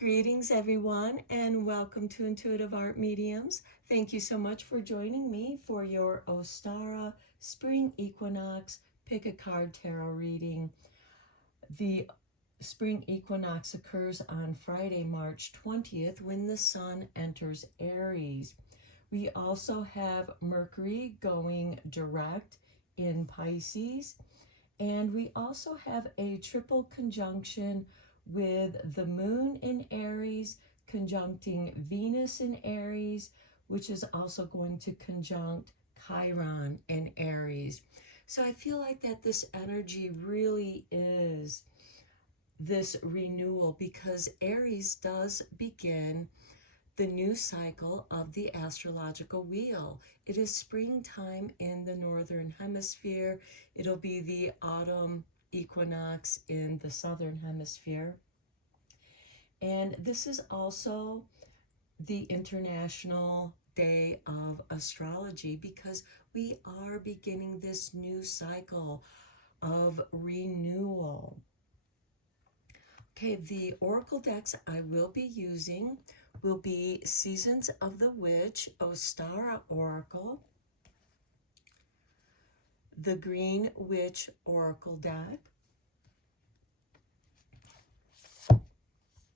Greetings, everyone, and welcome to Intuitive Art Mediums. Thank you so much for joining me for your Ostara Spring Equinox Pick a Card Tarot reading. The Spring Equinox occurs on Friday, March 20th, when the Sun enters Aries. We also have Mercury going direct in Pisces, and we also have a triple conjunction with the Moon in Aries conjuncting Venus in Aries, which is also going to conjunct Chiron in Aries. So I feel like that this energy really is this renewal, because Aries does begin the new cycle of the astrological wheel. It is springtime in the northern hemisphere. It'll be the autumn equinox in the southern hemisphere. And this is also the International Day of Astrology, because we are beginning this new cycle of renewal. Okay, the oracle decks I will be using will be Seasons of the Witch, Ostara Oracle, the Green Witch Oracle deck.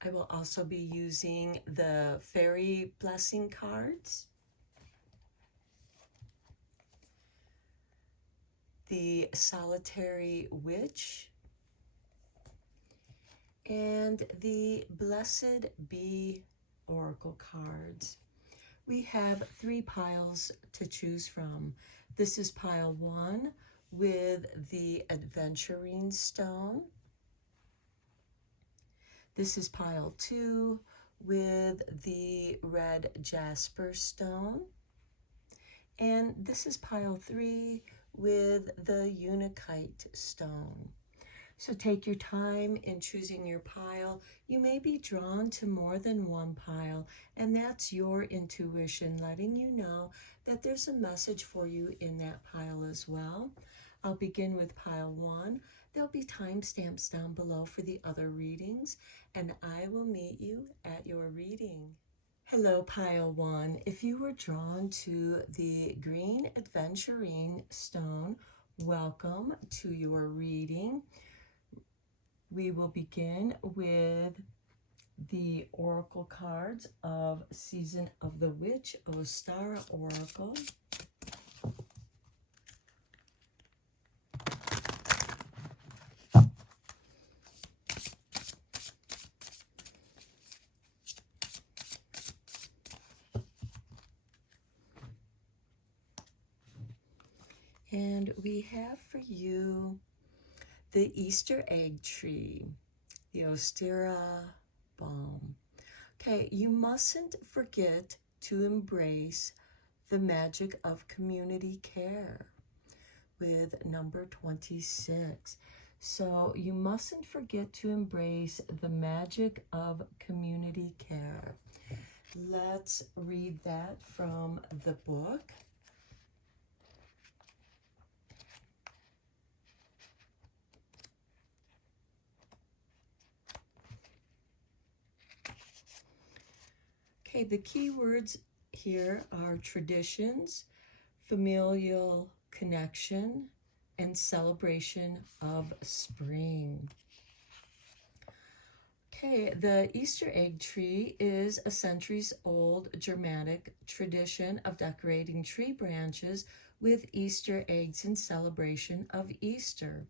I will also be using the Fairy Blessing cards, the Solitary Witch, and the Blessed Bee Oracle cards. We have 3 piles to choose from. This is pile 1 with the Adventuring Stone. This is pile 2 with the Red Jasper Stone. And this is pile 3 with the Untitled Stone. So take your time in choosing your pile. You may be drawn to more than one pile, and that's your intuition letting you know that there's a message for you in that pile as well. I'll begin with pile 1. There'll be timestamps down below for the other readings, and I will meet you at your reading. Hello, pile 1. If you were drawn to the Green Adventuring Stone, welcome to your reading. We will begin with the oracle cards of Season of the Witch, Ostara Oracle. And we have for you the Easter egg tree, the Ostara balm. Okay, you mustn't forget to embrace the magic of community care with number 26. So you mustn't forget to embrace the magic of community care. Let's read that from the book. Okay, the key words here are traditions, familial connection, and celebration of spring. Okay, the Easter egg tree is a centuries-old Germanic tradition of decorating tree branches with Easter eggs in celebration of Easter.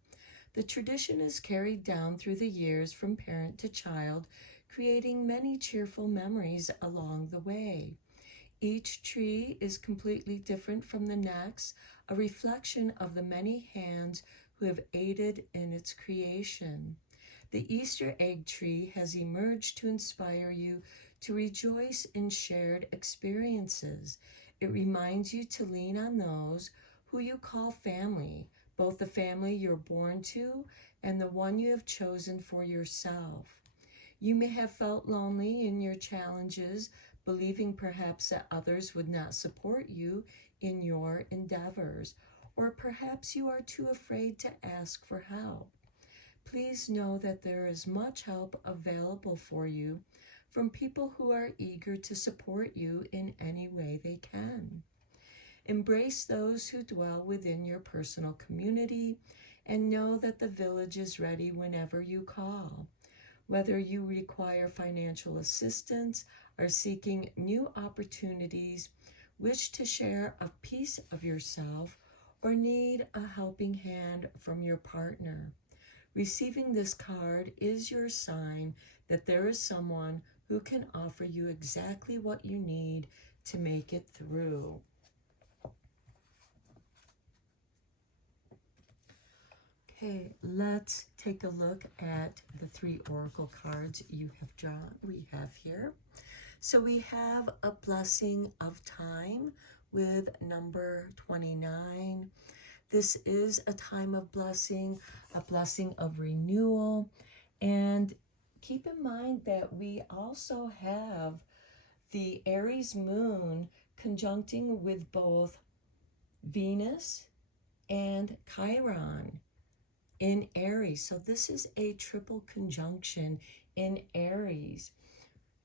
The tradition is carried down through the years from parent to child, creating many cheerful memories along the way. Each tree is completely different from the next, a reflection of the many hands who have aided in its creation. The Easter egg tree has emerged to inspire you to rejoice in shared experiences. It reminds you to lean on those who you call family, both the family you're born to and the one you have chosen for yourself. You may have felt lonely in your challenges, believing perhaps that others would not support you in your endeavors, or perhaps you are too afraid to ask for help. Please know that there is much help available for you from people who are eager to support you in any way they can. Embrace those who dwell within your personal community and know that the village is ready whenever you call. Whether you require financial assistance, are seeking new opportunities, wish to share a piece of yourself, or need a helping hand from your partner. Receiving this card is your sign that there is someone who can offer you exactly what you need to make it through. Okay, let's take a look at the 3 oracle cards you have drawn. We have here. So we have a blessing of time with number 29. This is a time of blessing, a blessing of renewal. And keep in mind that we also have the Aries moon conjuncting with both Venus and Chiron in Aries. So this is a triple conjunction in Aries.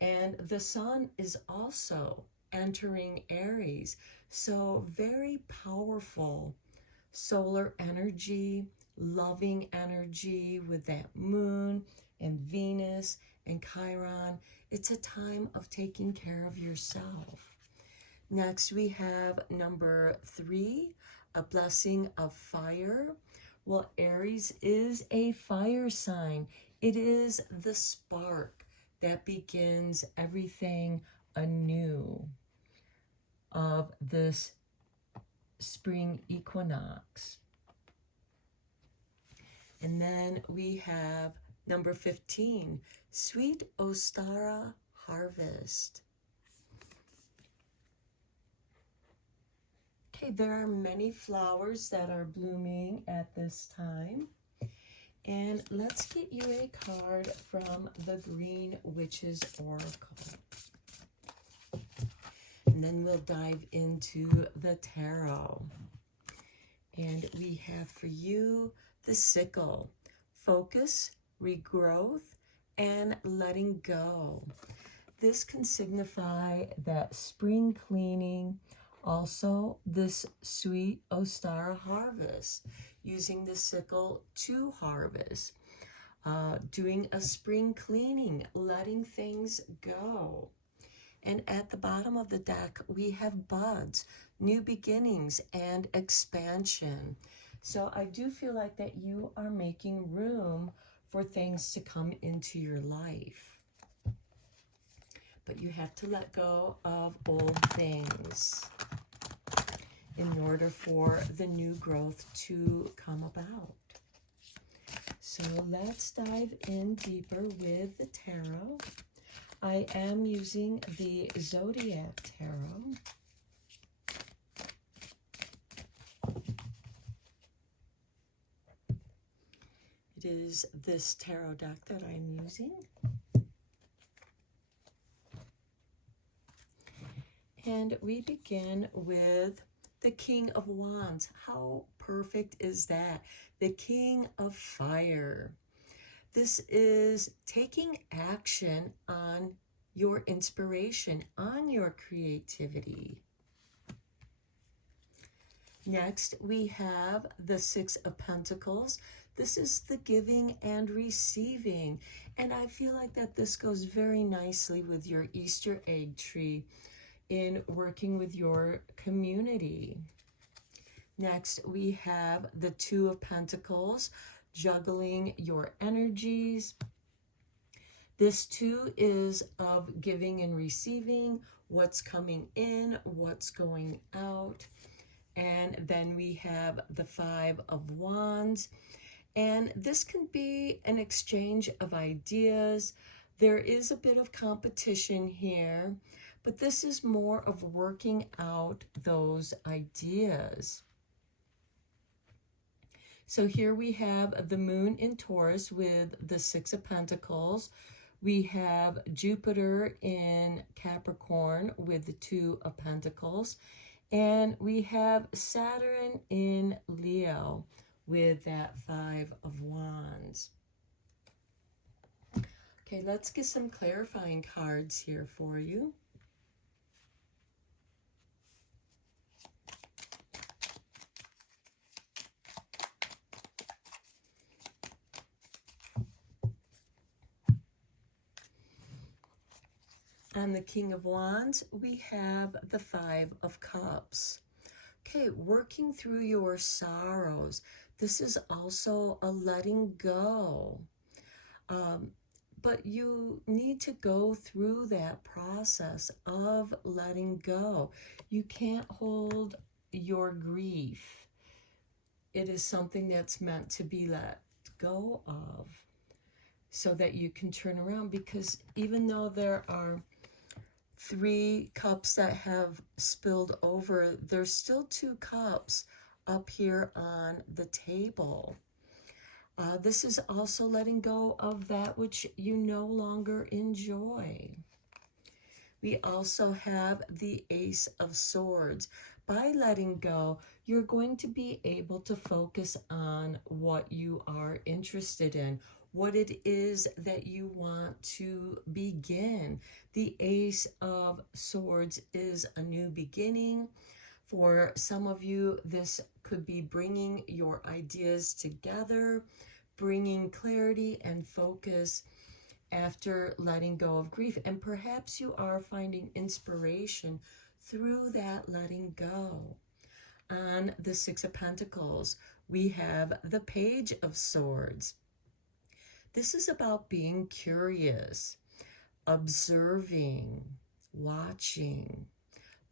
And the sun is also entering Aries. So very powerful solar energy, loving energy with that moon and Venus and Chiron. It's a time of taking care of yourself. Next, we have number 3, a blessing of fire. Well, Aries is a fire sign. It is the spark that begins everything anew of this spring equinox. And then we have number 15, sweet Ostara harvest. Okay, there are many flowers that are blooming at this time. And let's get you a card from the Green Witch's Oracle. And then we'll dive into the tarot. And we have for you the sickle, focus, regrowth, and letting go. This can signify that spring cleaning. Also, this sweet Ostara harvest, using the sickle to harvest, doing a spring cleaning, letting things go. And at the bottom of the deck, we have buds, new beginnings, and expansion. So I do feel like that you are making room for things to come into your life. But you have to let go of old things in order for the new growth to come about. So let's dive in deeper with the tarot. I am using the Zodiac Tarot. It is this tarot deck that I'm using. And we begin with the King of Wands. How perfect is that? The King of Fire. This is taking action on your inspiration, on your creativity. Next, we have the Six of Pentacles. This is the giving and receiving. And I feel like that this goes very nicely with your Easter egg tree in working with your community. Next, we have the Two of Pentacles, juggling your energies. This too is of giving and receiving, what's coming in, what's going out. And then we have the Five of Wands. And this can be an exchange of ideas. There is a bit of competition here, but this is more of working out those ideas. So here we have the moon in Taurus with the Six of Pentacles. We have Jupiter in Capricorn with the Two of Pentacles. And we have Saturn in Leo with that Five of Wands. Okay, let's get some clarifying cards here for you. On the King of Wands, we have the Five of Cups. Okay, working through your sorrows. This is also a letting go. But you need to go through that process of letting go. You can't hold your grief. It is something that's meant to be let go of so that you can turn around, because even though there are 3 cups that have spilled over, there's still 2 cups up here on the table. This is also letting go of that which you no longer enjoy. We also have the Ace of Swords. By letting go, you're going to be able to focus on what you are interested in, what it is that you want to begin. The Ace of Swords is a new beginning. For some of you, this could be bringing your ideas together, bringing clarity and focus after letting go of grief. And perhaps you are finding inspiration through that letting go. On the Six of Pentacles, we have the Page of Swords. This is about being curious, observing, watching,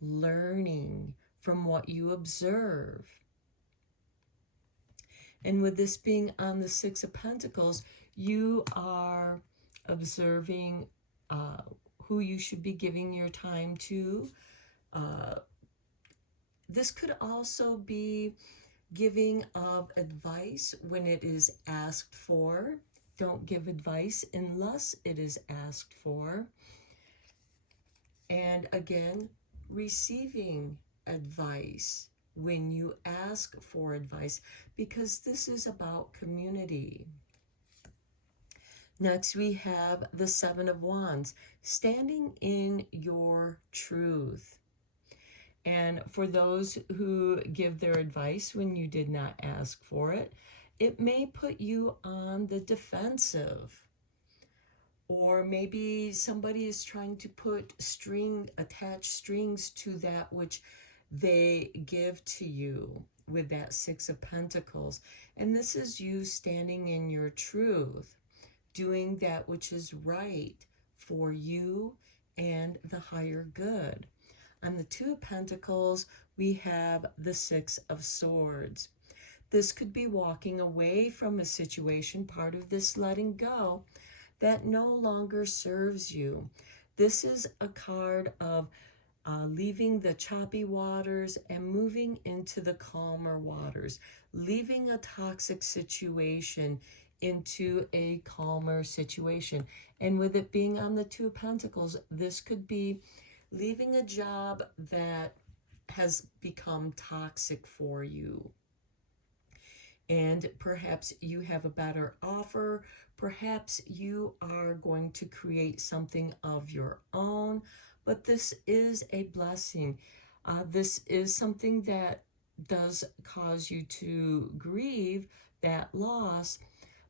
learning from what you observe. And with this being on the Six of Pentacles, you are observing who you should be giving your time to. This could also be giving of advice when it is asked for. Don't give advice unless it is asked for. And again, receiving advice when you ask for advice, because this is about community. Next, we have the Seven of Wands, standing in your truth. And for those who give their advice when you did not ask for it, it may put you on the defensive. Or maybe somebody is trying to put attach strings to that which they give to you with that Six of Pentacles. And this is you standing in your truth, doing that which is right for you and the higher good. On the Two of Pentacles, we have the Six of Swords. This could be walking away from a situation, part of this letting go, that no longer serves you. This is a card of leaving the choppy waters and moving into the calmer waters, leaving a toxic situation into a calmer situation. And with it being on the Two of Pentacles, this could be leaving a job that has become toxic for you. And perhaps you have a better offer. Perhaps you are going to create something of your own. But this is a blessing. This is something that does cause you to grieve that loss.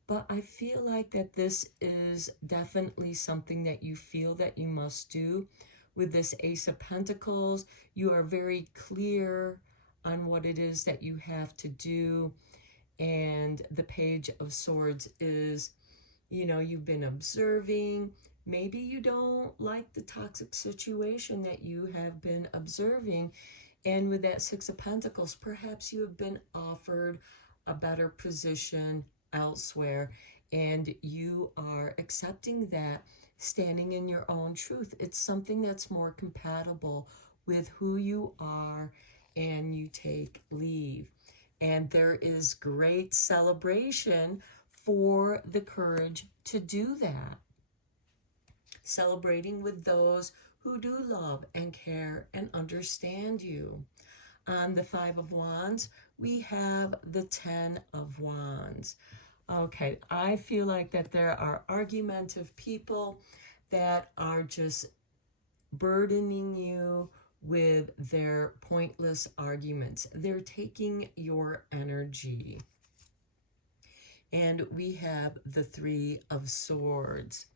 But I feel like that this is definitely something that you feel that you must do. With this Ace of Pentacles, you are very clear on what it is that you have to do. And the Page of Swords is, you've been observing. Maybe you don't like the toxic situation that you have been observing. And with that Six of Pentacles, perhaps you have been offered a better position elsewhere, and you are accepting that, standing in your own truth. It's something that's more compatible with who you are, and you take leave. And there is great celebration for the courage to do that. Celebrating with those who do love and care and understand you. On the Five of Wands, we have the Ten of Wands. Okay, I feel like that there are argumentative people that are just burdening you with their pointless arguments. They're taking your energy. And we have the Three of Swords.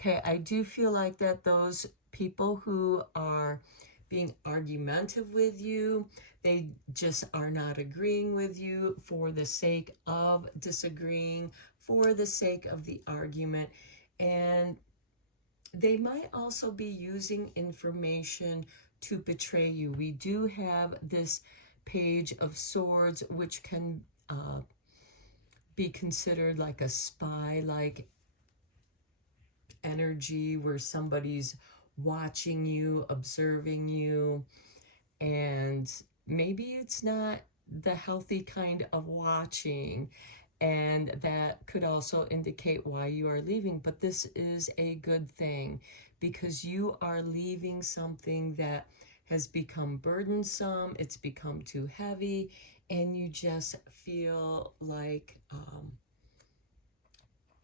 Okay, I do feel like that those people who are being argumentative with you, they just are not agreeing with you for the sake of disagreeing, for the sake of the argument. And they might also be using information to betray you. We do have this Page of Swords, which can be considered like a spy-like energy where somebody's watching you, observing you, and maybe it's not the healthy kind of watching, and that could also indicate why you are leaving. But this is a good thing because you are leaving something that has become burdensome, it's become too heavy, and you just feel like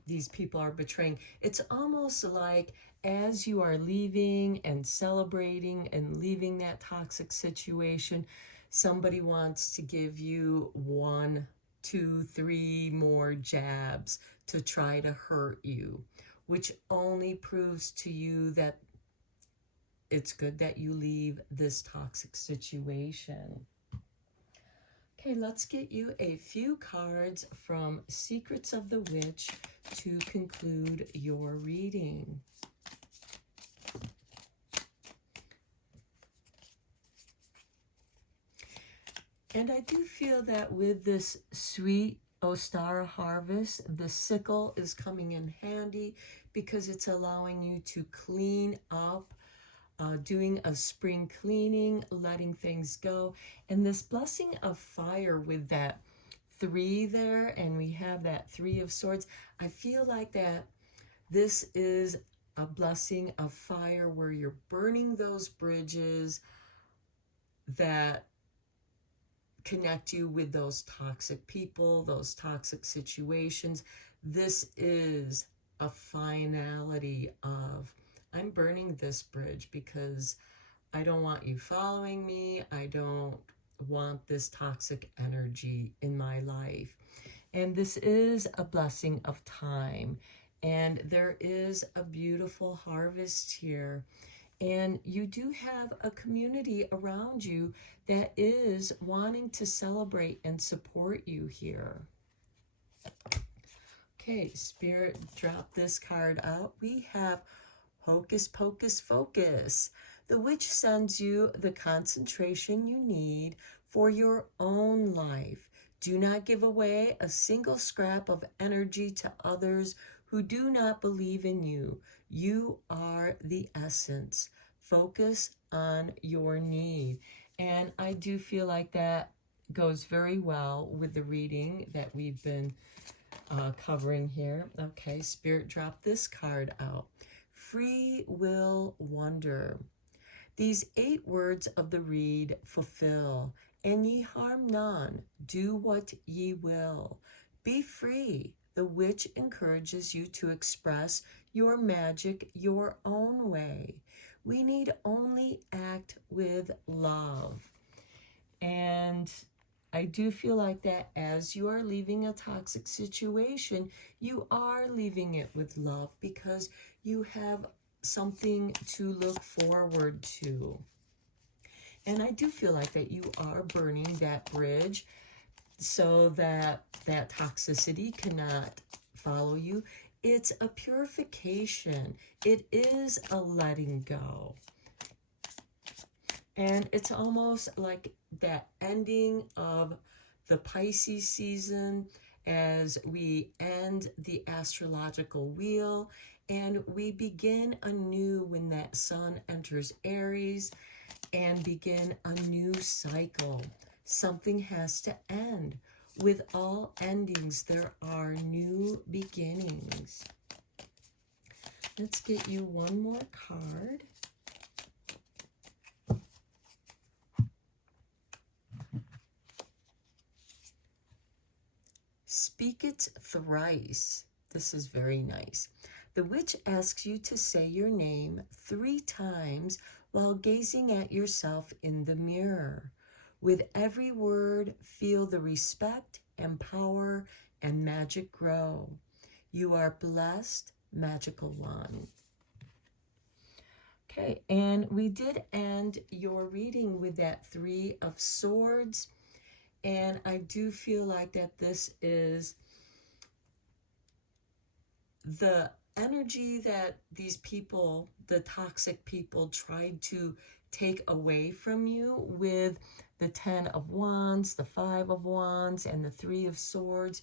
these people are betraying. It's almost like as you are leaving and celebrating and leaving that toxic situation, somebody wants to give you 1, 2, 3 more jabs to try to hurt you, which only proves to you that it's good that you leave this toxic situation. Okay, let's get you a few cards from Secrets of the Witch to conclude your reading. And I do feel that with this sweet Ostara harvest, the sickle is coming in handy because it's allowing you to clean up, doing a spring cleaning, letting things go. And this blessing of fire with that 3 there, and we have that 3 of Swords. I feel like that this is a blessing of fire where you're burning those bridges that connect you with those toxic people, those toxic situations. This is a finality of, I'm burning this bridge because I don't want you following me. I don't want this toxic energy in my life. And this is a blessing of time. And there is a beautiful harvest here. And you do have a community around you that is wanting to celebrate and support you here. Okay, Spirit, drop this card out. We have Hocus Pocus Focus. The witch sends you the concentration you need for your own life. Do not give away a single scrap of energy to others who do not believe in you. You are the essence. Focus on your need. And I do feel like that goes very well with the reading that we've been covering here. Okay, Spirit, drop this card out. Free will wonder. These 8 words of the reed fulfill, and ye harm none. Do what ye will. Be free. The witch encourages you to express your magic your own way. We need only act with love. And I do feel like that as you are leaving a toxic situation, you are leaving it with love because you have something to look forward to. And I do feel like that you are burning that bridge so that that toxicity cannot follow you. It's a purification. It is a letting go. And it's almost like that ending of the Pisces season as we end the astrological wheel and we begin anew when that sun enters Aries and begin a new cycle. Something has to end. With all endings, there are new beginnings. Let's get you one more card. speak it thrice. This is very nice. The witch asks you to say your name 3 times while gazing at yourself in the mirror. With every word, feel the respect and power and magic grow. You are blessed, magical one. Okay, and we did end your reading with that 3 of Swords. And I do feel like that this is the energy that these people, the toxic people, tried to take away from you with the 10 of Wands, the 5 of Wands, and the 3 of Swords.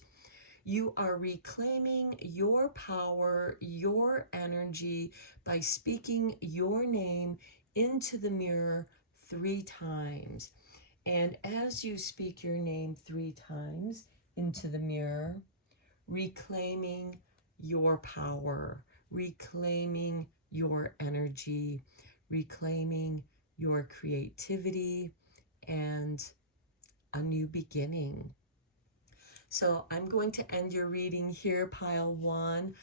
You are reclaiming your power, your energy by speaking your name into the mirror 3 times. And as you speak your name 3 times into the mirror, reclaiming your power, reclaiming your energy, reclaiming your creativity, and a new beginning. So I'm going to end your reading here, pile 1.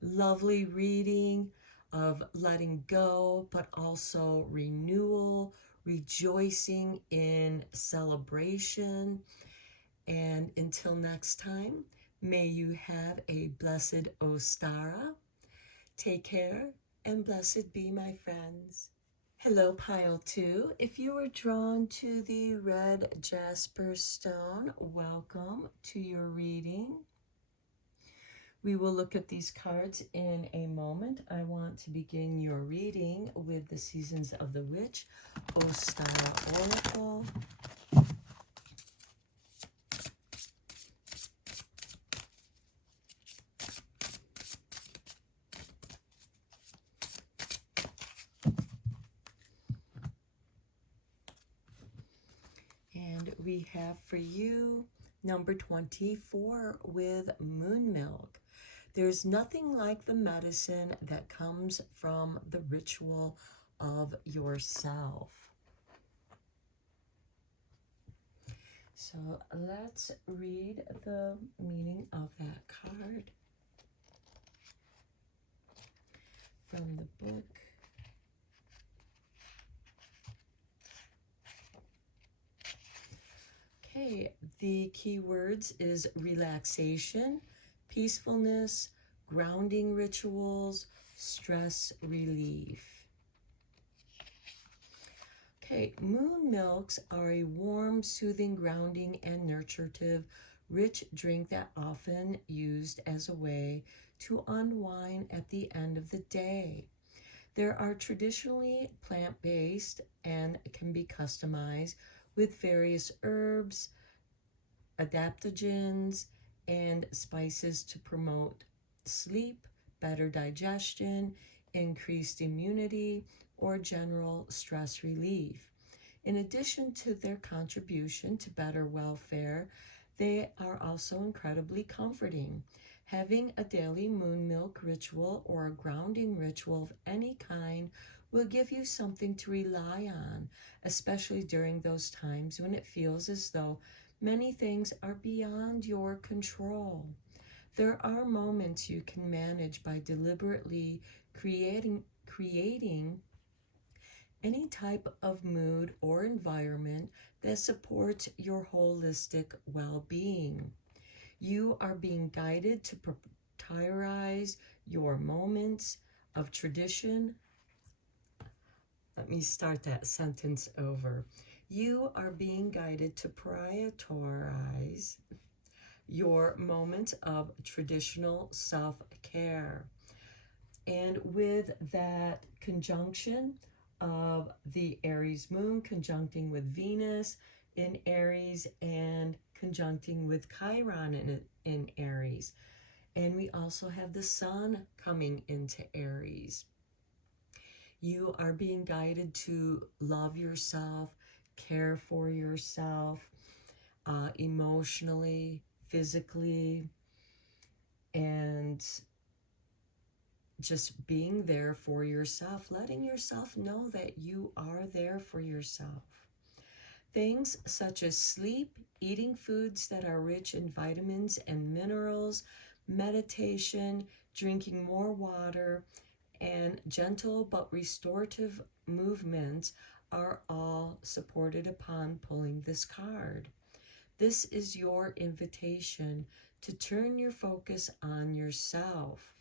Lovely reading of letting go, but also renewal, rejoicing in celebration. And until next time, may you have a blessed Ostara. Take care and blessed be, my friends. Hello, pile 2. If you were drawn to the red jasper stone, welcome to your reading. We will look at these cards in a moment. I want to begin your reading with the Seasons of the Witch, Ostara Oracle. And we have for you number 24 with Moon Milk. There's nothing like the medicine that comes from the ritual of yourself. So let's read the meaning of that card from the book. Okay, the key words is relaxation, peacefulness, grounding rituals, stress relief. Okay, moon milks are a warm, soothing, grounding, and nurturative, rich drink that often used as a way to unwind at the end of the day. There are traditionally plant-based and can be customized with various herbs, adaptogens, and spices to promote sleep, better digestion, increased immunity, or general stress relief. In addition to their contribution to better welfare, they are also incredibly comforting. Having a daily moon milk ritual or a grounding ritual of any kind will give you something to rely on, especially during those times when it feels as though many things are beyond your control. There are moments you can manage by deliberately creating any type of mood or environment that supports your holistic well-being. You are being guided to prioritize your moments of tradition. Let me start that sentence over. You are being guided to prioritize your moments of traditional self-care. And with that conjunction of the Aries moon conjuncting with Venus in Aries and conjuncting with Chiron in Aries. And we also have the sun coming into Aries. You are being guided to love yourself, care for yourself, emotionally, physically, and just being there for yourself, letting yourself know that you are there for yourself. Things such as sleep, eating foods that are rich in vitamins and minerals, meditation, drinking more water, and gentle but restorative movements are all supported upon pulling this card. This is your invitation to turn your focus on yourself,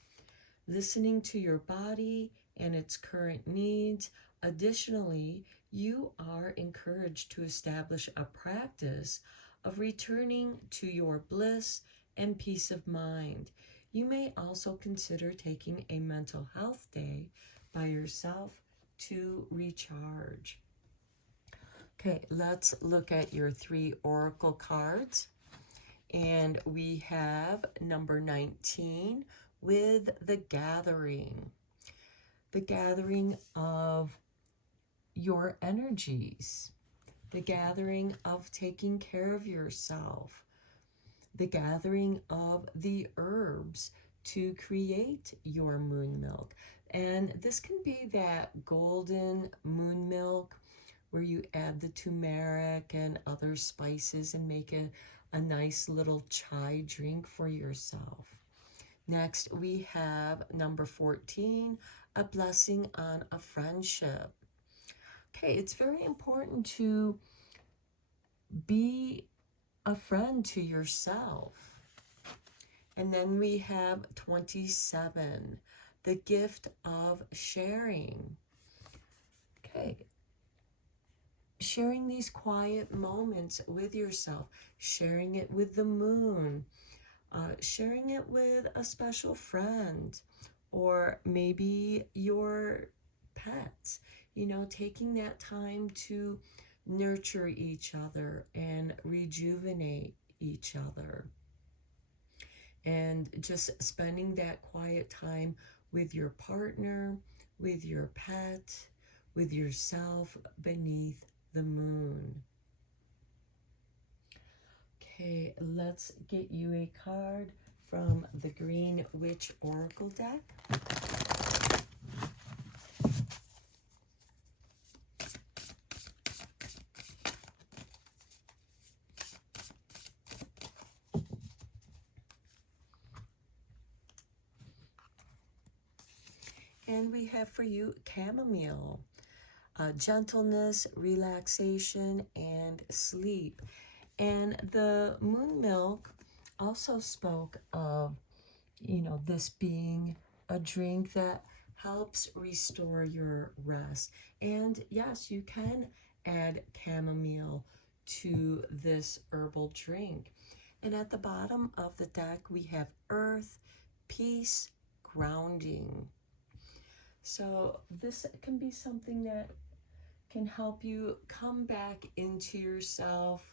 listening to your body and its current needs. Additionally, you are encouraged to establish a practice of returning to your bliss and peace of mind. You may also consider taking a mental health day by yourself to recharge. Okay, let's look at your 3 oracle cards. And we have number 19 with the gathering of your energies, the gathering of taking care of yourself, the gathering of the herbs to create your moon milk. And this can be that golden moon milk where you add the turmeric and other spices and make a nice little chai drink for yourself. Next, we have number 14, a blessing on a friendship. Okay, it's very important to be a friend to yourself. And then we have 27, the gift of sharing. Okay, sharing these quiet moments with yourself, sharing it with the moon, sharing it with a special friend, or maybe your pets, taking that time to nurture each other and rejuvenate each other. And just spending that quiet time with your partner, with your pet, with yourself beneath the moon. Okay, let's get you a card from the Green Witch Oracle deck. And we have for you chamomile, gentleness, relaxation, and sleep. And the moon milk also spoke of, this being a drink that helps restore your rest. And yes, you can add chamomile to this herbal drink. And at the bottom of the deck, we have earth, peace, grounding. So this can be something that can help you come back into yourself,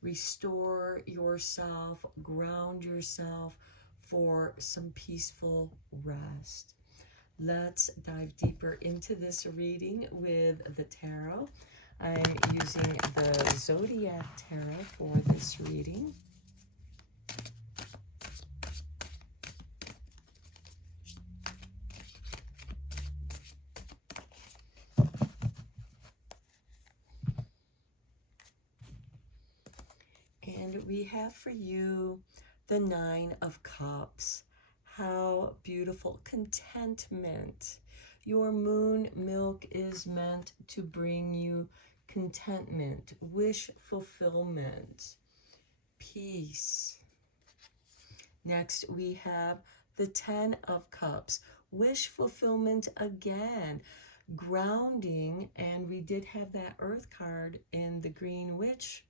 restore yourself, ground yourself for some peaceful rest. Let's dive deeper into this reading with the tarot. I'm using the Zodiac Tarot for this reading. And we have for you the 9 of Cups. How beautiful. Contentment. Your moon milk is meant to bring you contentment, wish fulfillment, peace. Next, we have the 10 of Cups. Wish fulfillment again. Grounding, and we did have that Earth card in the Green Witch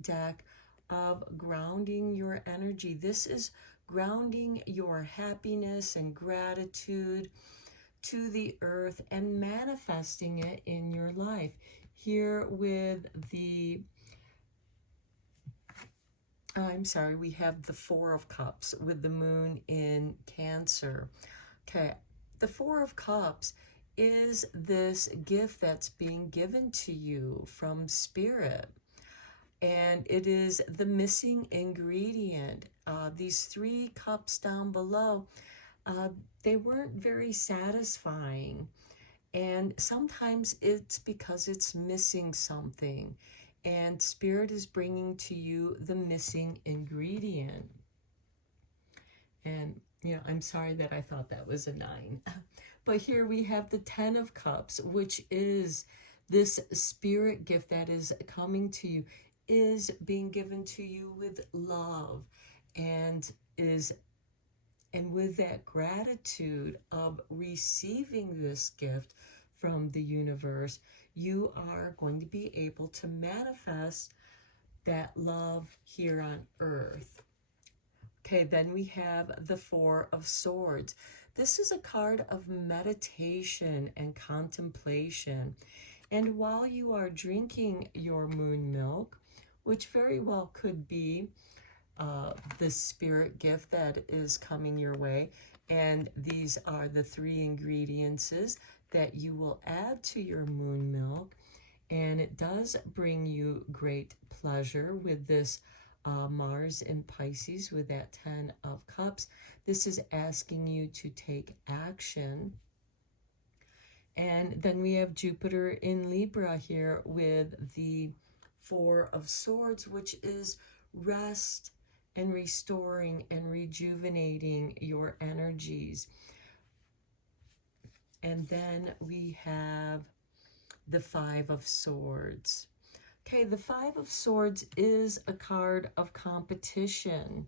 deck of grounding your energy. This is grounding your happiness and gratitude to the earth and manifesting it in your life. Here with the, we have the 4 of Cups with the moon in Cancer. Okay, the 4 of Cups is this gift that's being given to you from Spirit. And it is the missing ingredient. These 3 cups down below, they weren't very satisfying. And sometimes it's because it's missing something. and Spirit is bringing to you the missing ingredient. And, I'm sorry that I thought that was a 9. But here we have the 10 of Cups, which is this spirit gift that is coming to you, is being given to you with love, and with that gratitude of receiving this gift from the universe, you are going to be able to manifest that love here on earth. Okay, then we have the 4 of Swords. This is a card of meditation and contemplation. And while you are drinking your moon milk, which very well could be the spirit gift that is coming your way, and these are the 3 ingredients that you will add to your moon milk, and it does bring you great pleasure with this Mars in Pisces with that 10 of Cups. This is asking you to take action. And then we have Jupiter in Libra here with the 4 of Swords, which is rest and restoring and rejuvenating your energies. And then we have the 5 of Swords. Okay, the 5 of Swords is a card of competition.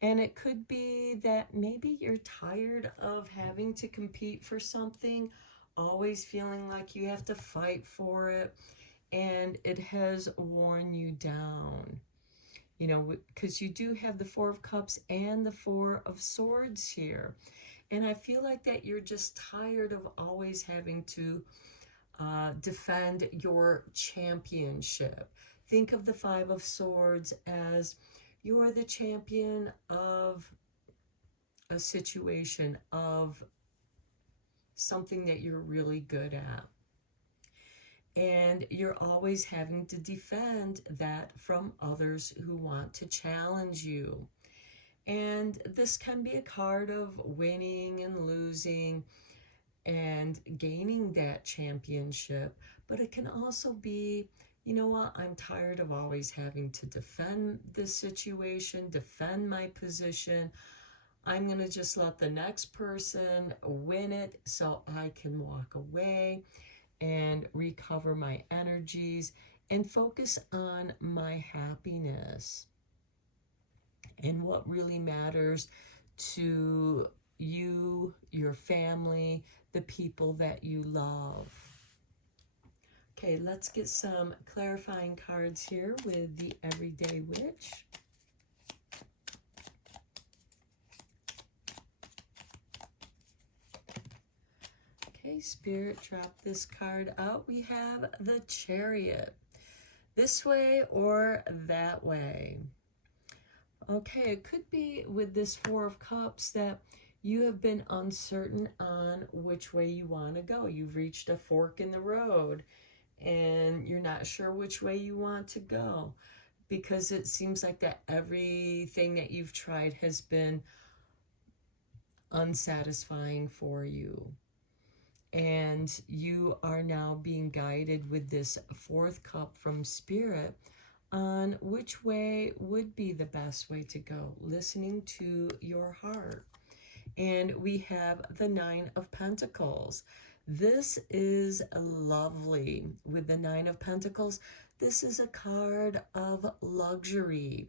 And it could be that maybe you're tired of having to compete for something, always feeling like you have to fight for it, and it has worn you down. Because you do have the 4 of Cups and the 4 of Swords here. And I feel like that you're just tired of always having to defend your championship. Think of the 5 of Swords as you're the champion of a situation, of something that you're really good at. And you're always having to defend that from others who want to challenge you. And this can be a card of winning and losing and gaining that championship, but it can also be, you know what, I'm tired of always having to defend this situation, defend my position. I'm going to just let the next person win it so I can walk away and recover my energies and focus on my happiness and what really matters to you, your family, the people that you love. Okay, let's get some clarifying cards here with the Everyday Witch. Okay, Spirit, drop this card out. We have the Chariot. This way or that way. Okay, it could be with this 4 of Cups that you have been uncertain on which way you want to go. You've reached a fork in the road and you're not sure which way you want to go, because it seems like that everything that you've tried has been unsatisfying for you. And you are now being guided with this 4th cup from Spirit on which way would be the best way to go, listening to your heart. And we have the 9 of Pentacles. This is lovely. With the 9 of Pentacles, this is a card of luxury,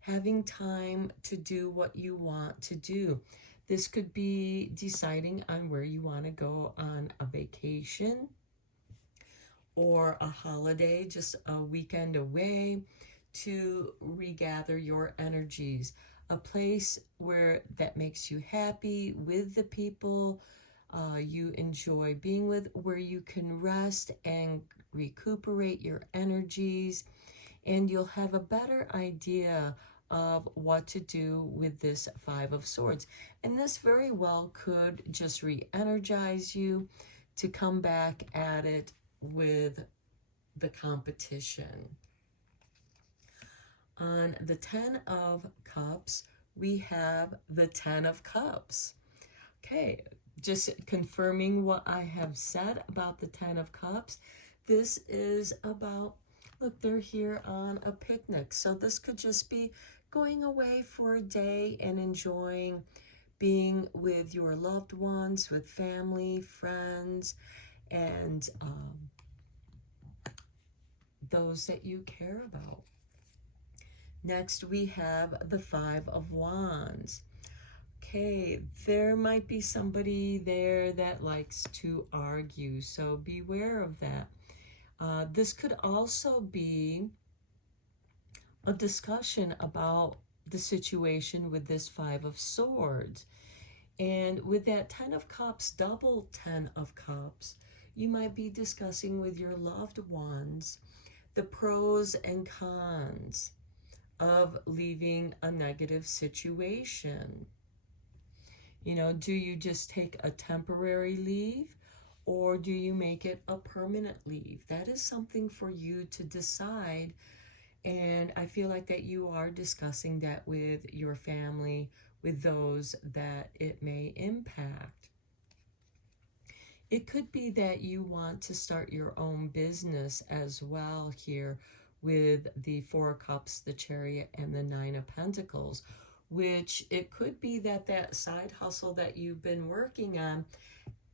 having time to do what you want to do. This could be deciding on where you want to go on a vacation or a holiday, just a weekend away, to regather your energies. A place where that makes you happy, with the people you enjoy being with, where you can rest and recuperate your energies, and you'll have a better idea of what to do with this 5 of Swords. And this very well could just re-energize you to come back at it with the competition. On the 10 of Cups, we have the 10 of Cups. Okay, just confirming what I have said about the 10 of Cups. This is about Look, they're here on a picnic. So this could just be going away for a day and enjoying being with your loved ones, with family, friends, and those that you care about. Next, we have the Five of Wands. Okay, there might be somebody there that likes to argue, so beware of that. This could also be a discussion about the situation with this Five of Swords. And with that 10 of Cups, double 10 of Cups, you might be discussing with your loved ones the pros and cons of leaving a negative situation. You know, do you just take a temporary leave, or do you make it a permanent leave? That is something for you to decide. And I feel like that you are discussing that with your family, with those that it may impact. It could be that you want to start your own business as well here with the Four of Cups, the Chariot, and the Nine of Pentacles, which it could be that that side hustle that you've been working on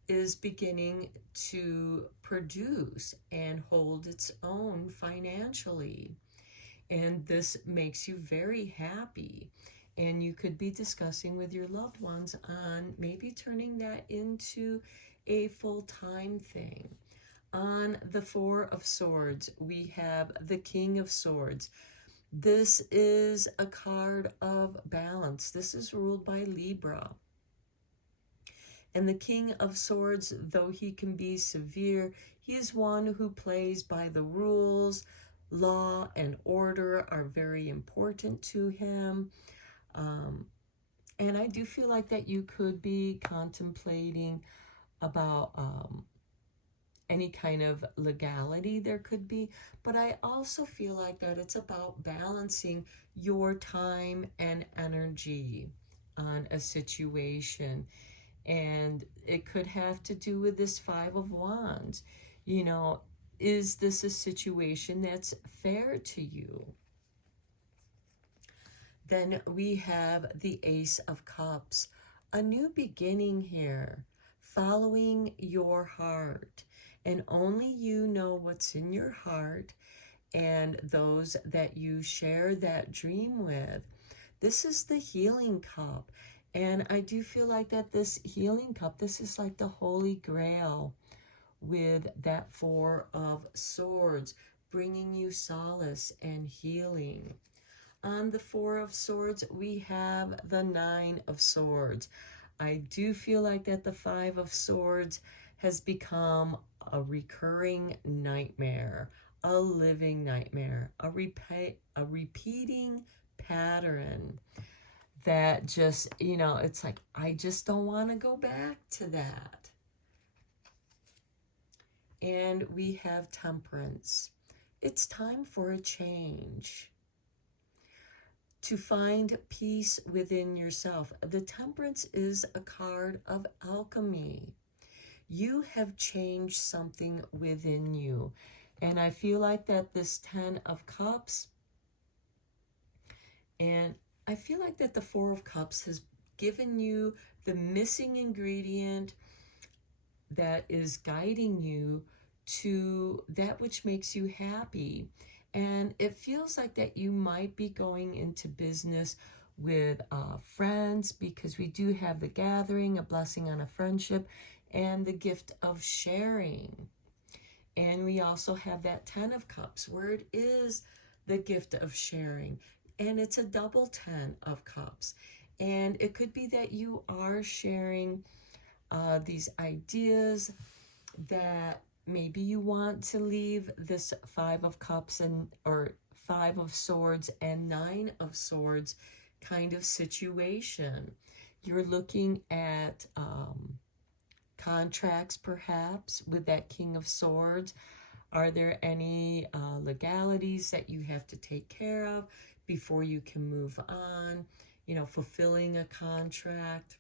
is beginning to produce and hold its own financially. And this makes you very happy. And you could be discussing with your loved ones on maybe turning that into a full-time thing. On the Four of Swords, we have the King of Swords. This is a card of balance. This is ruled by Libra. And the King of Swords, though he can be severe, he is one who plays by the rules. Law and order are very important to him. And I do feel like that you could be contemplating about any kind of legality there could be. But I also feel like that it's about balancing your time and energy on a situation. And it could have to do with this Five of Wands. You know, is this a situation that's fair to you? Then we have the Ace of Cups. A new beginning here, following your heart. And only you know what's in your heart and those that you share that dream with. This is the Healing Cup. And I do feel like that this Healing Cup, this is like the Holy Grail with that Four of Swords, bringing you solace and healing. On the Four of Swords, we have the Nine of Swords. I do feel like that the Five of Swords has become a recurring nightmare, a living nightmare, a repeating pattern that just, you know, it's like, I just don't want to go back to that. And we have Temperance. It's time for a change, to find peace within yourself. The Temperance is a card of alchemy. You have changed something within you. And I feel like that this 10 of Cups, and I feel like that the Four of Cups has given you the missing ingredient that is guiding you to that which makes you happy. And it feels like that you might be going into business with friends, because we do have the gathering, a blessing on a friendship, and the gift of sharing. And we also have that 10 of Cups, where it is the gift of sharing. And it's a double 10 of Cups. And it could be that you are sharing these ideas that maybe you want to leave this Five of Cups or Five of Swords and Nine of Swords kind of situation. You're looking at contracts perhaps with that King of Swords. Are there any legalities that you have to take care of before you can move on? You know, fulfilling a contract.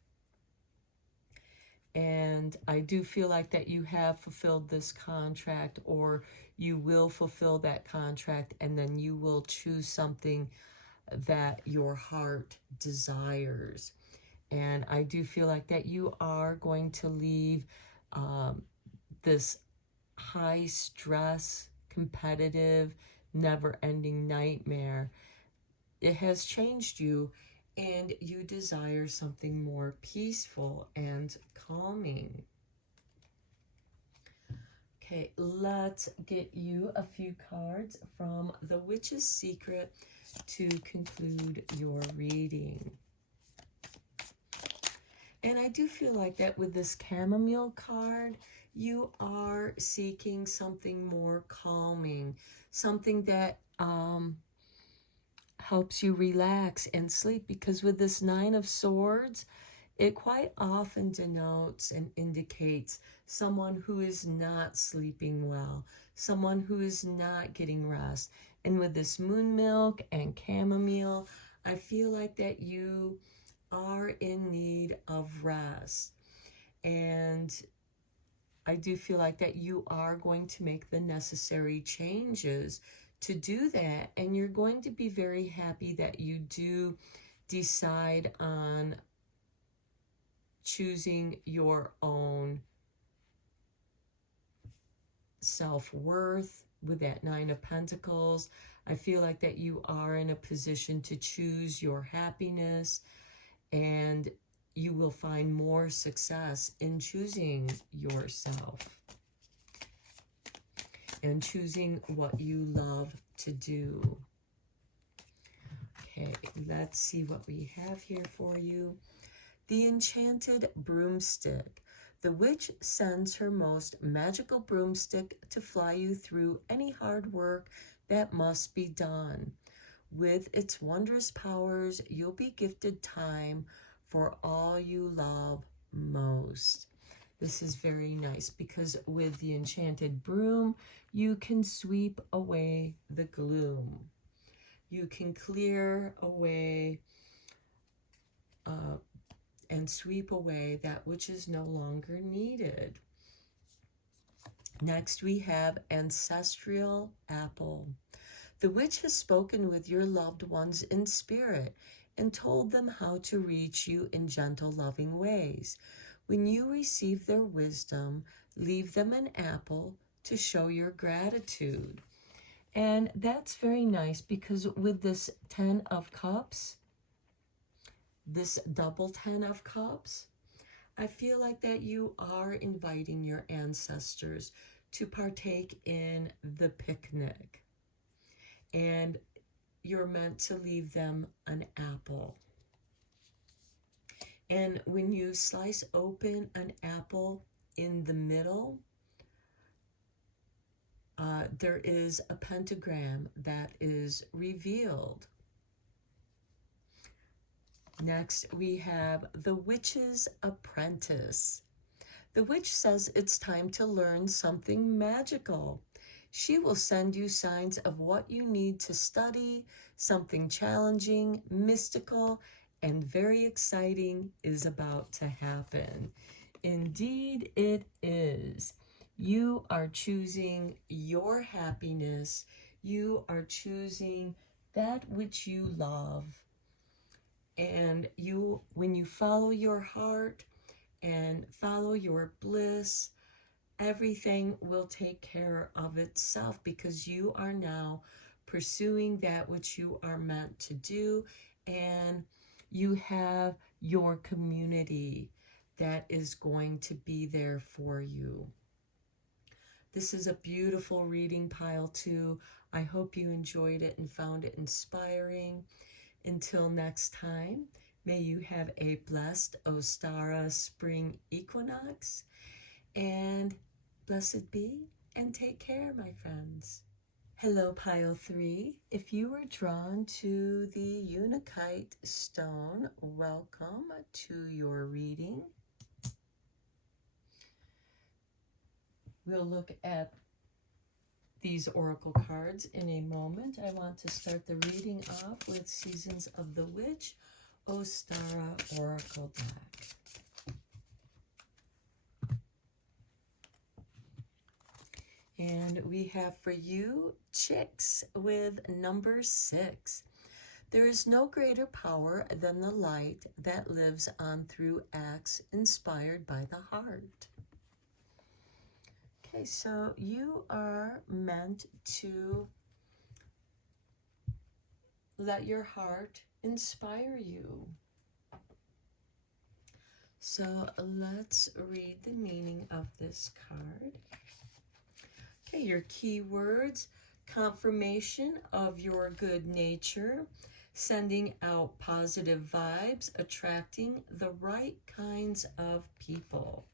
And I do feel like that you have fulfilled this contract, or you will fulfill that contract, and then you will choose something that your heart desires. And I do feel like that you are going to leave this high stress, competitive, never-ending nightmare. It has changed you, and you desire something more peaceful and calming. Okay, let's get you a few cards from The Witch's Secret to conclude your reading. And I do feel like that with this chamomile card, you are seeking something more calming, something that helps you relax and sleep, because with this Nine of Swords, it quite often denotes and indicates someone who is not sleeping well, someone who is not getting rest. And with this moon milk and chamomile, I feel like that you are in need of rest. And I do feel like that you are going to make the necessary changes to do that. And you're going to be very happy that you do decide on choosing your own self-worth with that Nine of Pentacles. I feel like that you are in a position to choose your happiness, and you will find more success in choosing yourself and choosing what you love to do. Okay, let's see what we have here for you. The Enchanted Broomstick. The witch sends her most magical broomstick to fly you through any hard work that must be done. With its wondrous powers, you'll be gifted time for all you love most. This is very nice, because with the enchanted broom, you can sweep away the gloom. You can clear away and sweep away that which is no longer needed. Next, we have Ancestral Apple. The witch has spoken with your loved ones in spirit and told them how to reach you in gentle, loving ways. When you receive their wisdom, leave them an apple to show your gratitude. And that's very nice, because with this 10 of Cups, this double 10 of Cups, I feel like that you are inviting your ancestors to partake in the picnic. And you're meant to leave them an apple. And when you slice open an apple in the middle, there is a pentagram that is revealed. Next, we have The Witch's Apprentice. The witch says it's time to learn something magical. She will send you signs of what you need to study. Something challenging, mystical, and very exciting is about to happen. Indeed, it is. You are choosing your happiness. You are choosing that which you love. And when you follow your heart and follow your bliss, everything will take care of itself, because you are now pursuing that which you are meant to do, and you have your community that is going to be there for you. This is a beautiful reading, pile 2. I hope you enjoyed it and found it inspiring. Until next time, may you have a blessed Ostara spring equinox, and blessed be, and take care, my friends. Hello, pile 3. If you were drawn to the Untitled stone, welcome to your reading. We'll look at these oracle cards in a moment. I want to start the reading off with Seasons of the Witch Ostara Oracle deck. And we have for you chicks with number 6. There is no greater power than the light that lives on through acts inspired by the heart. Okay, so you are meant to let your heart inspire you. So let's read the meaning of this card. Okay, your key words: confirmation of your good nature, sending out positive vibes, attracting the right kinds of people.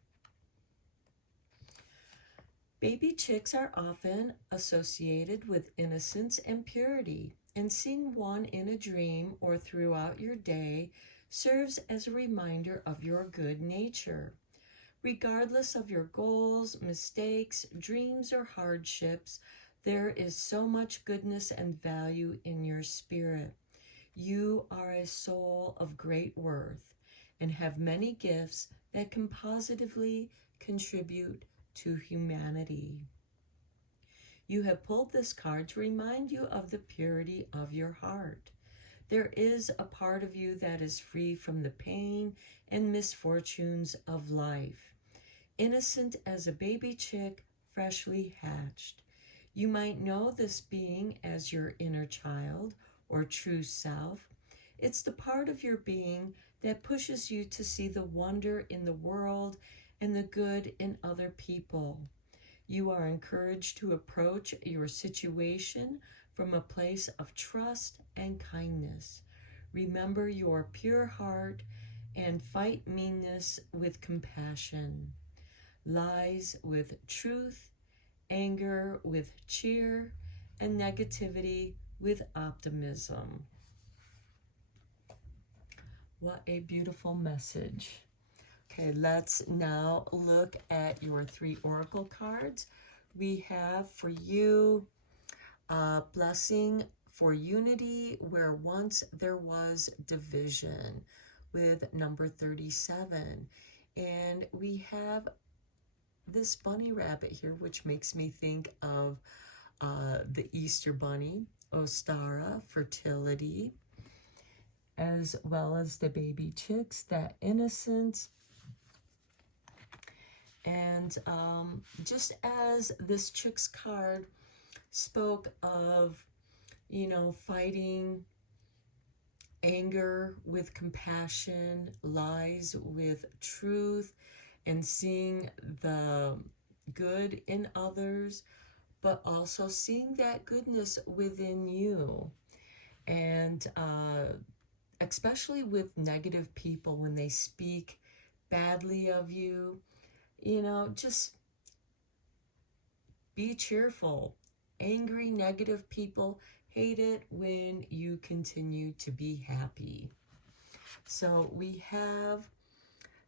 Baby chicks are often associated with innocence and purity, and seeing one in a dream or throughout your day serves as a reminder of your good nature. Regardless of your goals, mistakes, dreams, or hardships, there is so much goodness and value in your spirit. You are a soul of great worth and have many gifts that can positively contribute to humanity. You have pulled this card to remind you of the purity of your heart. There is a part of you that is free from the pain and misfortunes of life. Innocent as a baby chick, freshly hatched. You might know this being as your inner child or true self. It's the part of your being that pushes you to see the wonder in the world and the good in other people. You are encouraged to approach your situation from a place of trust and kindness. Remember your pure heart and fight meanness with compassion, lies with truth, anger with cheer, and negativity with optimism. What a beautiful message. Okay, let's now look at your 3 oracle cards. We have for you a blessing for unity where once there was division with number 37. And we have this bunny rabbit here, which makes me think of the Easter bunny, Ostara, fertility, as well as the baby chicks, that innocence. And just as this chick's card spoke of, fighting anger with compassion, lies with truth, and seeing the good in others, but also seeing that goodness within you. And especially with negative people, when they speak badly of you, just be cheerful. Angry, negative people hate it when you continue to be happy. So we have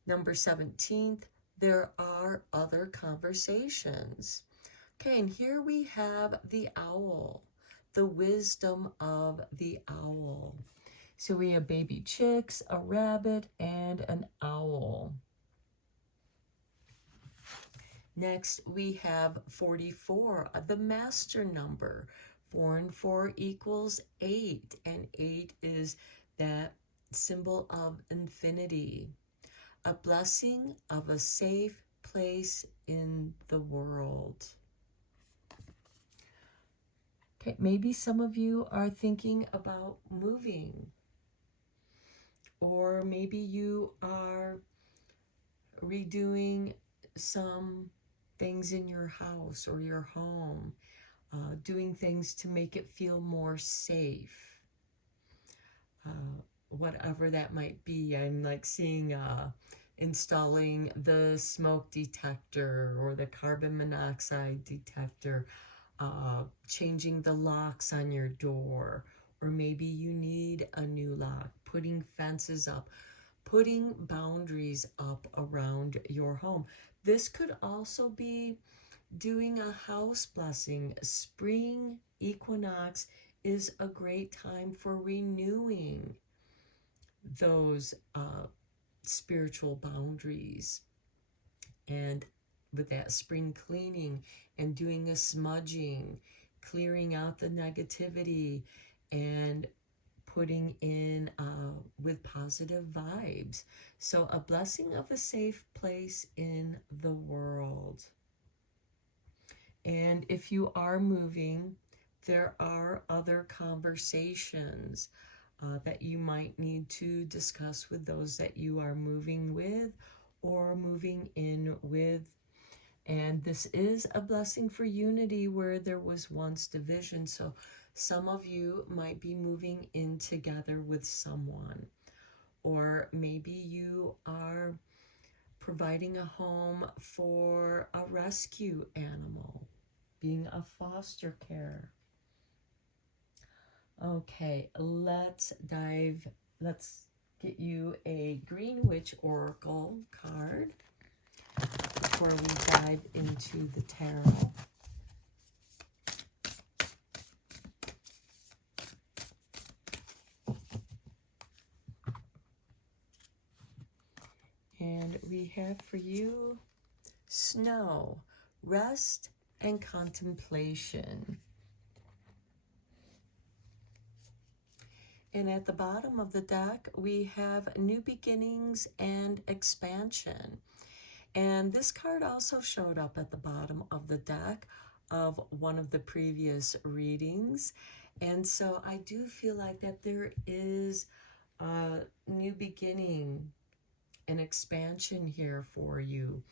number 17, there are other conversations. Okay, and here we have the owl, the wisdom of the owl. So we have baby chicks, a rabbit, and an owl. Next, we have 44, the master number. 4 and 4 equals 8, and 8 is that symbol of infinity. A blessing of a safe place in the world. Okay, maybe some of you are thinking about moving, or maybe you are redoing some things in your house or your home, doing things to make it feel more safe, whatever that might be. I'm like seeing installing the smoke detector or the carbon monoxide detector, changing the locks on your door, or maybe you need a new lock, putting fences up, putting boundaries up around your home. This could also be doing a house blessing. Spring equinox is a great time for renewing those spiritual boundaries and with that spring cleaning and doing a smudging, clearing out the negativity and putting in with positive vibes. So a blessing of a safe place in the world. And if you are moving, there are other conversations that you might need to discuss with those that you are moving with or moving in with. And this is a blessing for unity where there was once division. So some of you might be moving in together with someone, or maybe you are providing a home for a rescue animal, being a foster care. Okay, let's get you a Green Witch Oracle card before we dive into the tarot. And we have for you Snow, Rest and Contemplation. And at the bottom of the deck, we have New Beginnings and Expansion. And this card also showed up at the bottom of the deck of one of the previous readings. And so I do feel like that there is a new beginning, an expansion here for you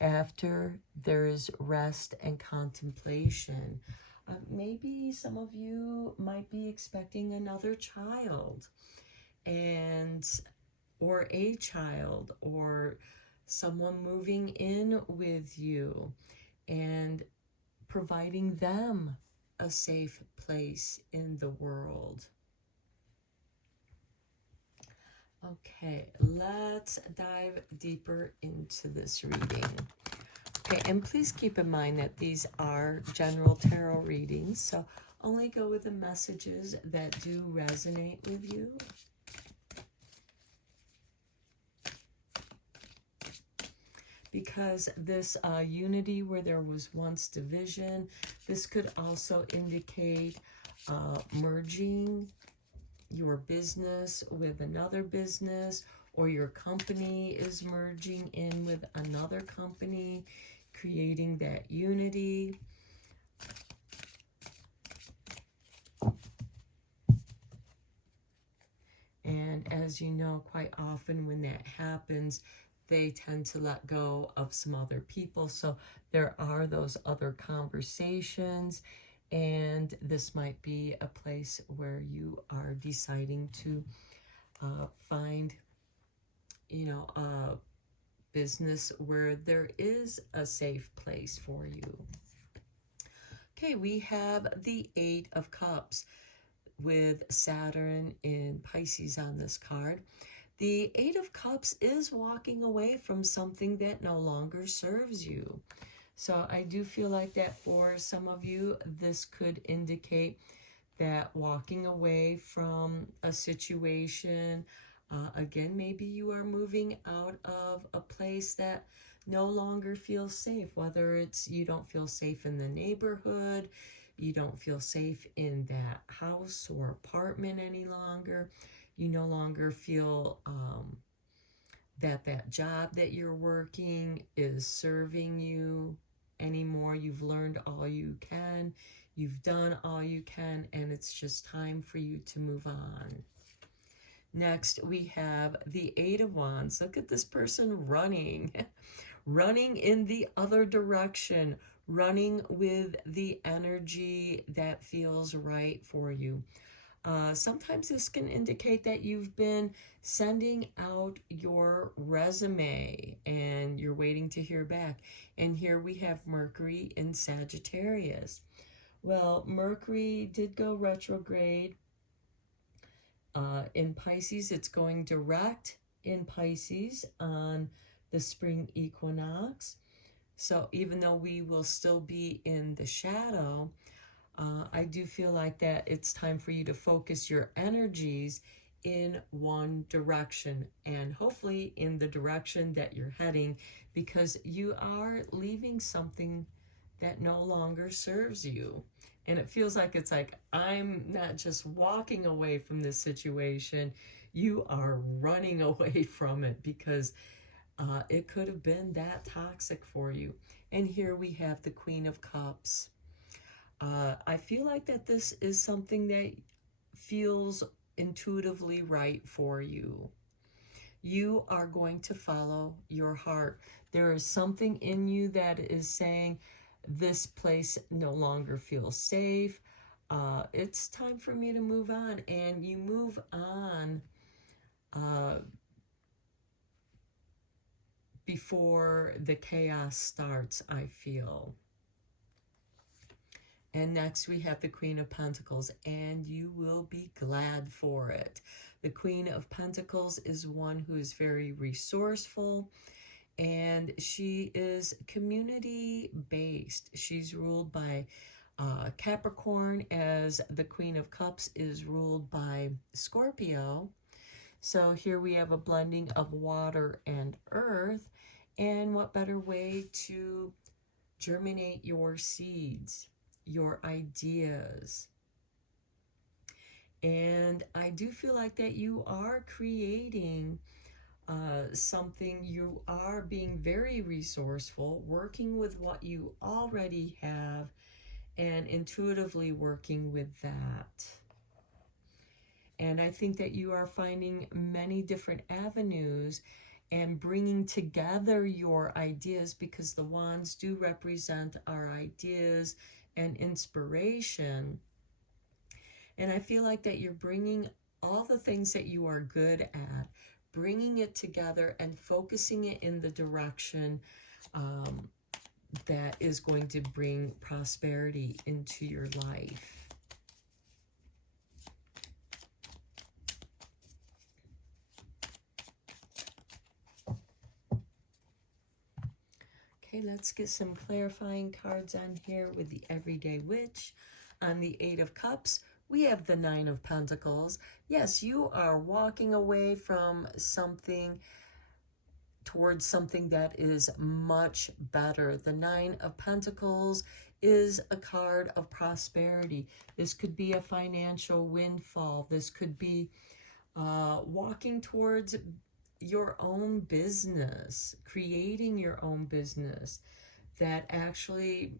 after there is rest and contemplation. Maybe some of you might be expecting another child, or a child, or someone moving in with you and providing them a safe place in the world. Okay, let's dive deeper into this reading. Okay, and please keep in mind that these are general tarot readings, so only go with the messages that do resonate with you. Because this unity where there was once division, this could also indicate merging your business with another business, or your company is merging in with another company, creating that unity. And as you know, quite often when that happens, they tend to let go of some other people. So there are those other conversations, and this might be a place where you are deciding to find, a business where there is a safe place for you. Okay, we have the Eight of Cups with Saturn in Pisces on this card. The Eight of Cups is walking away from something that no longer serves you. So I do feel like that for some of you, this could indicate that walking away from a situation, again, maybe you are moving out of a place that no longer feels safe, whether it's you don't feel safe in the neighborhood, you don't feel safe in that house or apartment any longer, you no longer feel that job that you're working is serving you anymore. You've learned all you can, you've done all you can, and it's just time for you to move on. Next, we have the Eight of Wands. Look at this person running, running in the other direction, running with the energy that feels right for you. Sometimes this can indicate that you've been sending out your resume and you're waiting to hear back. And here we have Mercury in Sagittarius. Well, Mercury did go retrograde in Pisces. It's going direct in Pisces on the spring equinox. So even though we will still be in the shadow, I do feel like that it's time for you to focus your energies in one direction, and hopefully in the direction that you're heading, because you are leaving something that no longer serves you. And it feels like it's like, I'm not just walking away from this situation, you are running away from it, because it could have been that toxic for you. And here we have the Queen of Cups. I feel like that this is something that feels intuitively right for you. You are going to follow your heart. There is something in you that is saying, this place no longer feels safe. It's time for me to move on. And you move on before the chaos starts, I feel. And next we have the Queen of Pentacles, and you will be glad for it. The Queen of Pentacles is one who is very resourceful, and she is community-based. She's ruled by Capricorn, as the Queen of Cups is ruled by Scorpio. So here we have a blending of water and earth, and what better way to germinate your seeds, your ideas. And I do feel like that you are creating something. You are being very resourceful, working with what you already have and intuitively working with that. And I think that you are finding many different avenues and bringing together your ideas, because the wands do represent our ideas and inspiration. And I feel like that you're bringing all the things that you are good at, bringing it together and focusing it in the direction that is going to bring prosperity into your life. Okay, let's get some clarifying cards on here with the Everyday Witch. On the Eight of Cups, we have the Nine of Pentacles. Yes, you are walking away from something towards something that is much better. The Nine of Pentacles is a card of prosperity. This could be a financial windfall. This could be walking towards your own business, creating your own business that actually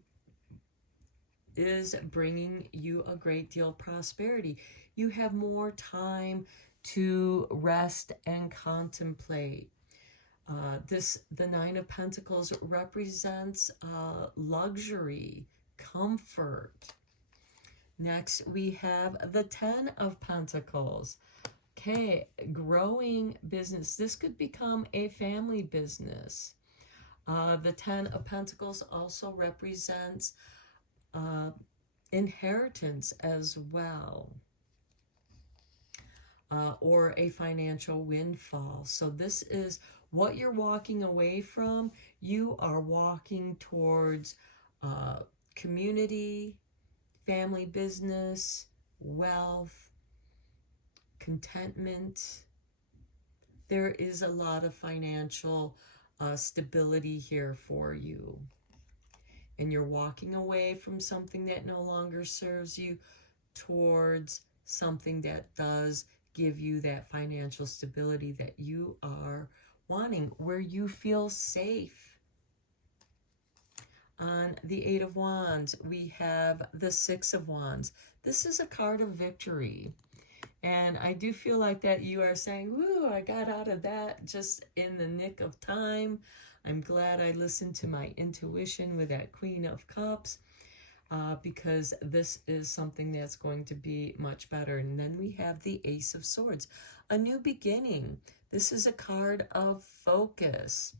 is bringing you a great deal of prosperity. You have more time to rest and contemplate. The Nine of Pentacles represents luxury, comfort. Next, we have the Ten of Pentacles. Okay, growing business. This could become a family business. The Ten of Pentacles also represents inheritance as well, or a financial windfall. So this is what you're walking away from. You are walking towards community, family business, wealth, contentment. There is a lot of financial stability here for you. And you're walking away from something that no longer serves you towards something that does give you that financial stability that you are wanting, where you feel safe. On the Eight of Wands, we have the Six of Wands. This is a card of victory. And I do feel like that you are saying, woo, I got out of that just in the nick of time. I'm glad I listened to my intuition with that Queen of Cups, because this is something that's going to be much better. And then we have the Ace of Swords, a new beginning. This is a card of focus,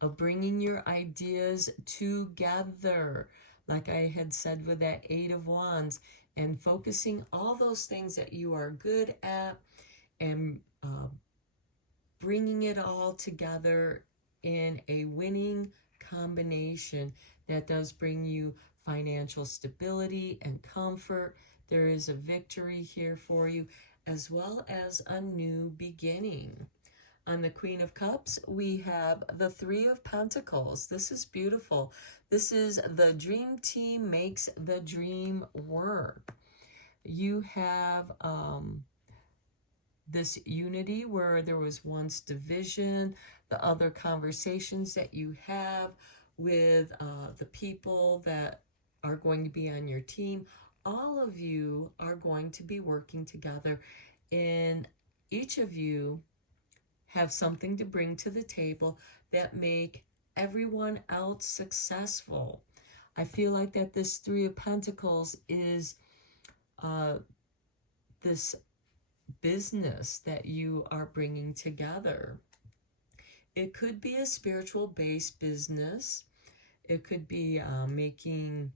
of bringing your ideas together, like I had said with that Eight of Wands, and focusing all those things that you are good at and bringing it all together in a winning combination that does bring you financial stability and comfort. There is a victory here for you. as well as a new beginning. On the Queen of Cups, we have the Three of Pentacles. This is beautiful. This is the dream team makes the dream work. You have this unity where there was once division, the other conversations that you have with the people that are going to be on your team. All of you are going to be working together, and each of you have something to bring to the table that make everyone else successful. I feel like that this Three of Pentacles is this business that you are bringing together. It could be a spiritual based business. It could be making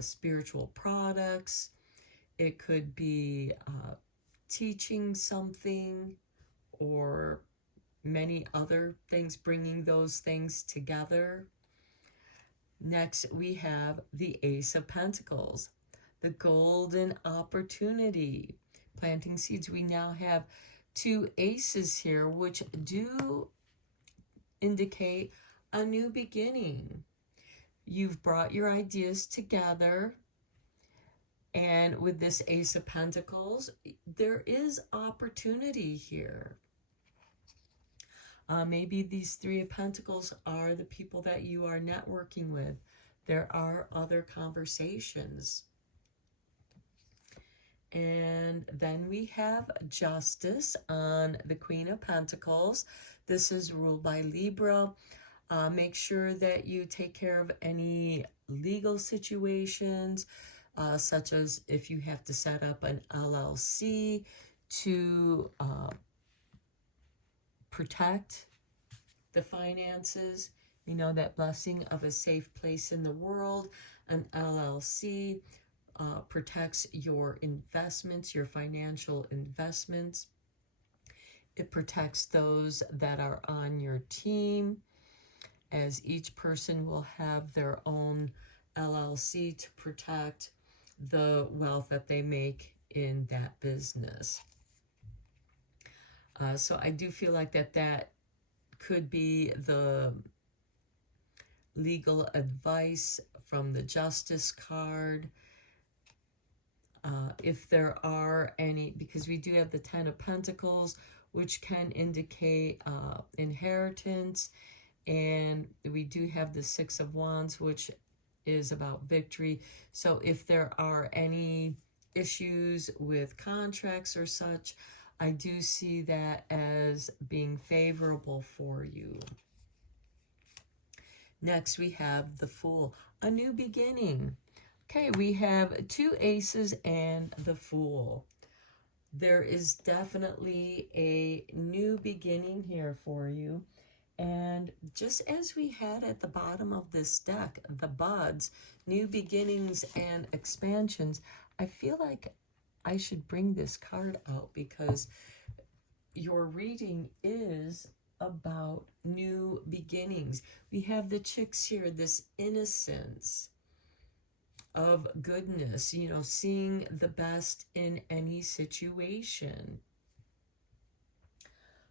spiritual products. It could be teaching something, or many other things, bringing those things together. Next, we have the Ace of Pentacles, the golden opportunity, planting seeds. We now have two aces here, which do indicate a new beginning. You've brought your ideas together, and with this Ace of Pentacles, there is opportunity here. Maybe these Three of Pentacles are the people that you are networking with. There are other conversations. And then we have Justice on the Queen of Pentacles. This is ruled by Libra. Make sure that you take care of any legal situations, such as if you have to set up an LLC to protect the finances. You know, that blessing of a safe place in the world. An LLC protects your investments, your financial investments. It protects those that are on your team, as each person will have their own LLC to protect the wealth that they make in that business. So I do feel like that could be the legal advice from the Justice card. If there are any, because we do have the Ten of Pentacles, which can indicate inheritance, and we do have the Six of Wands, which is about victory. So if there are any issues with contracts or such, I do see that as being favorable for you. Next, we have the Fool, a new beginning. Okay, we have two aces and the Fool. There is definitely a new beginning here for you. And just as we had at the bottom of this deck, the buds, new beginnings and expansions, I feel like I should bring this card out because your reading is about new beginnings. We have the chicks here, this innocence of goodness, you know, seeing the best in any situation.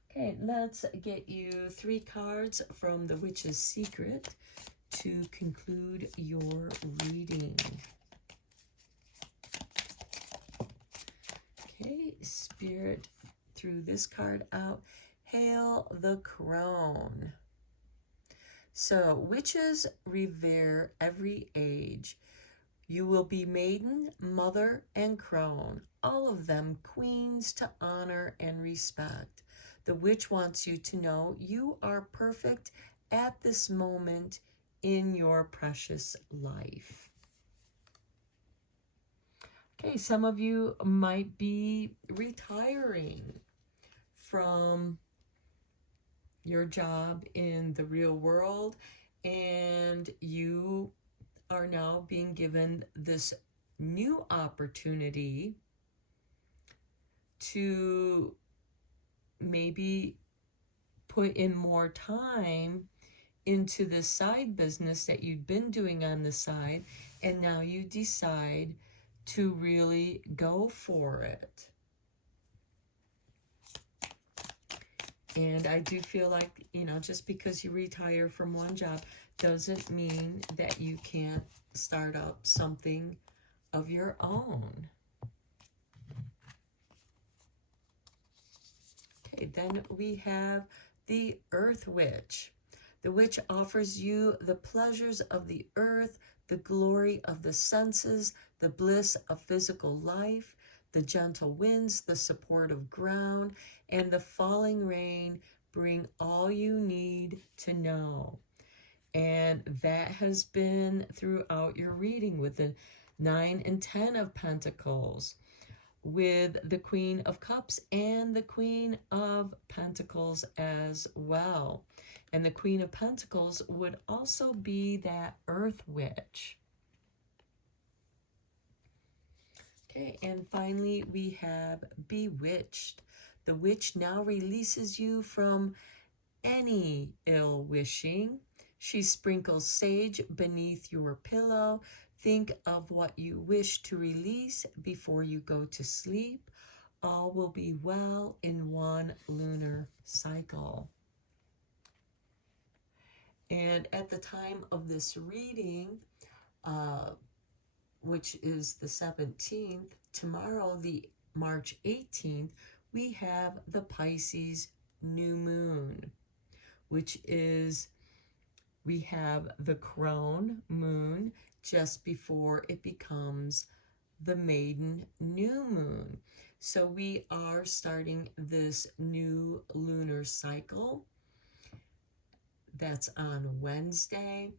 Okay, let's get you 3 cards from the Witch's Secret to conclude your reading. Okay, Spirit, threw this card out. Hail the Crone. So, witches revere every age. You will be maiden, mother, and crone, all of them queens to honor and respect. The witch wants you to know you are perfect at this moment in your precious life. Okay, some of you might be retiring from your job in the real world, and you are now being given this new opportunity to maybe put in more time into the side business that you've been doing on the side, and now you decide to really go for it. And I do feel like, you know, just because you retire from one job doesn't mean that you can't start up something of your own. Okay, then we have the Earth Witch. The witch offers you the pleasures of the earth, the glory of the senses, the bliss of physical life, the gentle winds, the support of ground, and the falling rain bring all you need to know. And that has been throughout your reading with the 9 and 10 of Pentacles, with the Queen of Cups and the Queen of Pentacles as well. And the Queen of Pentacles would also be that Earth Witch. Okay, and finally we have Bewitched. The witch now releases you from any ill wishing. She sprinkles sage beneath your pillow. Think of what you wish to release before you go to sleep. All will be well in one lunar cycle. And at the time of this reading, which is the 17th, tomorrow, the March 18th, we have the Pisces new moon, which is, we have the crone moon just before it becomes the maiden new moon. So we are starting this new lunar cycle. That's on Wednesday.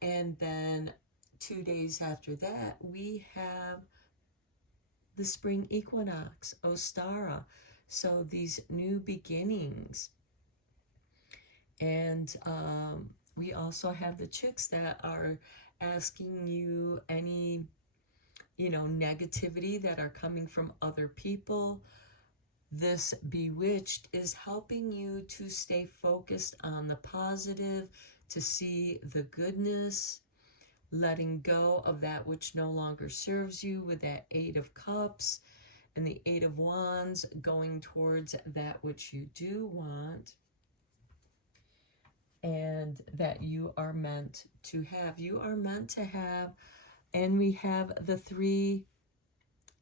And then 2 days after that, we have the spring equinox, Ostara. So these new beginnings. And we also have the chicks that are asking you any, you know, negativity that are coming from other people. This Bewitched is helping you to stay focused on the positive, to see the goodness, letting go of that which no longer serves you with that 8 of Cups and the 8 of Wands, going towards that which you do want and that you are meant to have. You are meant to have, and we have the 3,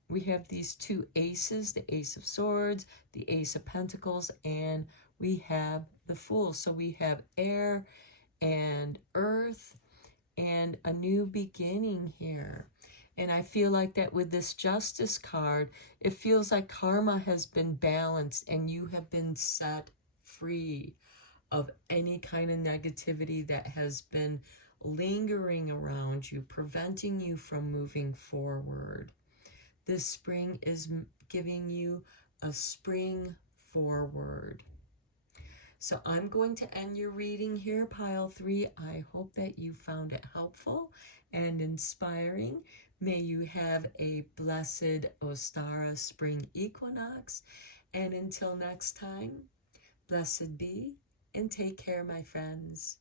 we have these 2 aces, the Ace of Swords, the Ace of Pentacles, and we have the Fool. So we have air and earth and a new beginning here. And I feel like that with this Justice card, it feels like karma has been balanced and you have been set free of any kind of negativity that has been lingering around you, preventing you from moving forward. This spring is giving you a spring forward. So I'm going to end your reading here, Pile 3. I hope that you found it helpful and inspiring. May you have a blessed Ostara spring equinox. And until next time, blessed be and take care, my friends.